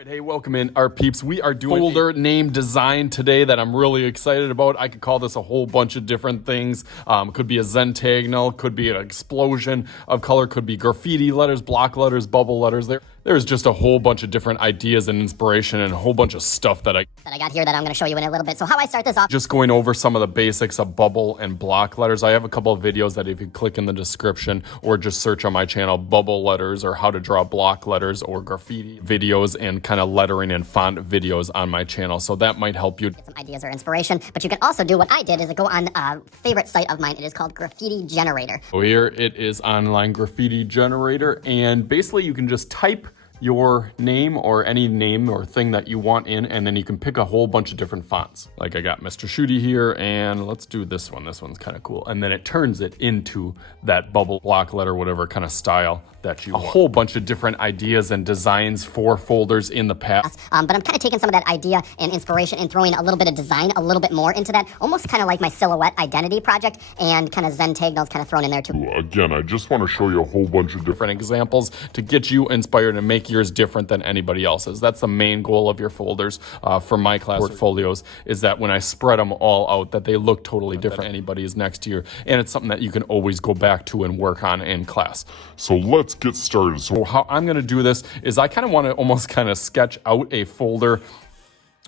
Alright, hey, welcome in, our peeps. We are doing folder name design today that I'm really excited about. I could call this a whole bunch of different things. Could be a Zentangle, could be an explosion of color, could be graffiti letters, block letters, bubble letters. There's just a whole bunch of different ideas and inspiration and a whole bunch of stuff that I got here that I'm going to show you in a little bit. So how I start this off. Just going over some of the basics of bubble and block letters. I have a couple of videos that if you click in the description or just search on my channel, bubble letters or how to draw block letters or graffiti videos and kind of lettering and font videos on my channel. So that might help you get some ideas or inspiration. But you can also do what I did is go on a favorite site of mine. It is called Graffiti Generator. So here it is, online Graffiti Generator. And basically you can just type your name or any name or thing that you want in, and then you can pick a whole bunch of different fonts. Like I got Mr. Shooty here, and let's do this one. This one's kind of cool. And then it turns it into that bubble, block letter, whatever kind of style that you want. A whole bunch of different ideas and designs for folders in the past. But I'm kind of taking some of that idea and inspiration and throwing a little bit of design, a little bit more into that, almost kind of like my silhouette identity project, and kind of Zentangles kind of thrown in there too. Again, I just want to show you a whole bunch of different examples to get you inspired and make yours different than anybody else's. That's the main goal of your folders for my class portfolios, is that when I spread them all out, that they look totally different than anybody's next to you, and it's something that you can always go back to and work on in class. So let's get started. So how I'm going to do this is I kind of want to almost kind of sketch out a folder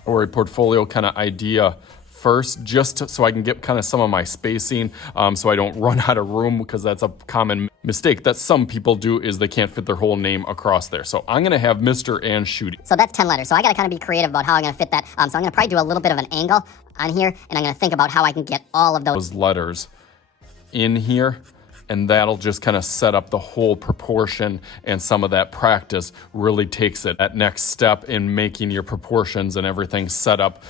or a portfolio kind of idea first, just so I can get kind of some of my spacing, so I don't run out of room, because that's a common mistake that some people do, is they can't fit their whole name across there. So I'm gonna have Mr. and Shooty. So that's 10 letters. So I gotta kind of be creative about how I'm gonna fit that. So I'm gonna probably do a little bit of an angle on here, and I'm gonna think about how I can get all of those letters in here. And that'll just kind of set up the whole proportion, and some of that practice really takes it that next step in making your proportions and everything set up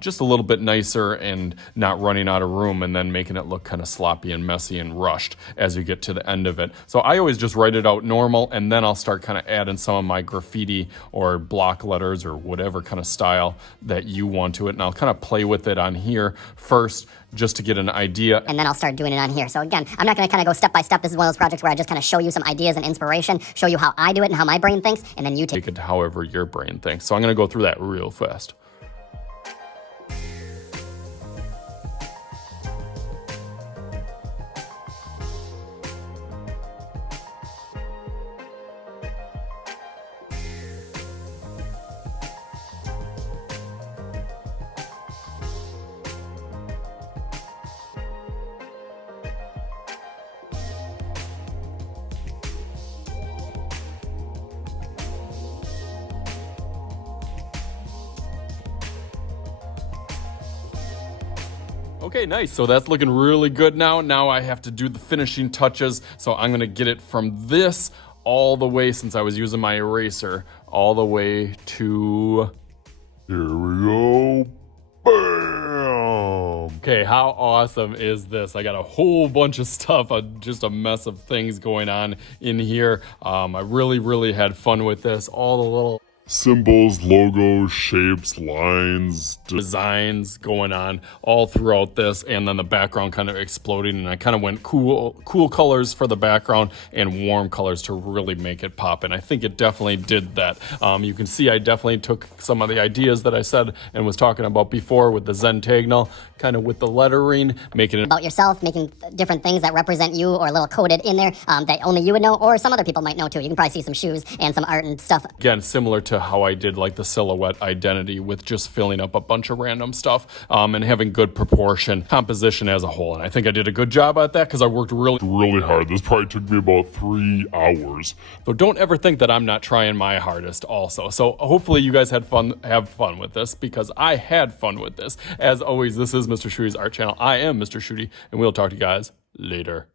just a little bit nicer and not running out of room, and then making it look kind of sloppy and messy and rushed as you get to the end of it. So I always just write it out normal, and then I'll start kind of adding some of my graffiti or block letters or whatever kind of style that you want to it. And I'll kind of play with it on here first, just to get an idea. And then I'll start doing it on here. So again, I'm not gonna kind of go step by step. This is one of those projects where I just kind of show you some ideas and inspiration, show you how I do it and how my brain thinks, and then you take it to however your brain thinks. So I'm gonna go through that real fast. Okay, nice. So that's looking really good now. Now I have to do the finishing touches. So I'm gonna get it from this all the way, since I was using my eraser, all the way to... Here we go. Bam! Okay, how awesome is this? I got a whole bunch of stuff, just a mess of things going on in here. I really had fun with this. All the little symbols, logos, shapes, lines, designs going on all throughout this, and then the background kind of exploding, and I kind of went cool colors for the background and warm colors to really make it pop, and I think it definitely did that. You can see I definitely took some of the ideas that I said and was talking about before with the Zentangle, kind of with the lettering, making it about yourself, making different things that represent you or a little coded in there that only you would know, or some other people might know too. You can probably see some shoes and some art and stuff. Again, similar to how I did like the silhouette identity, with just filling up a bunch of random stuff and having good proportion, composition as a whole. And I think I did a good job at that, because I worked really hard. This probably took me about 3 hours. So don't ever think that I'm not trying my hardest also. So hopefully you guys have fun with this, because I had fun with this. As always, this is Mr. Shooty's art channel. I am Mr. Shooty, and we'll talk to you guys later.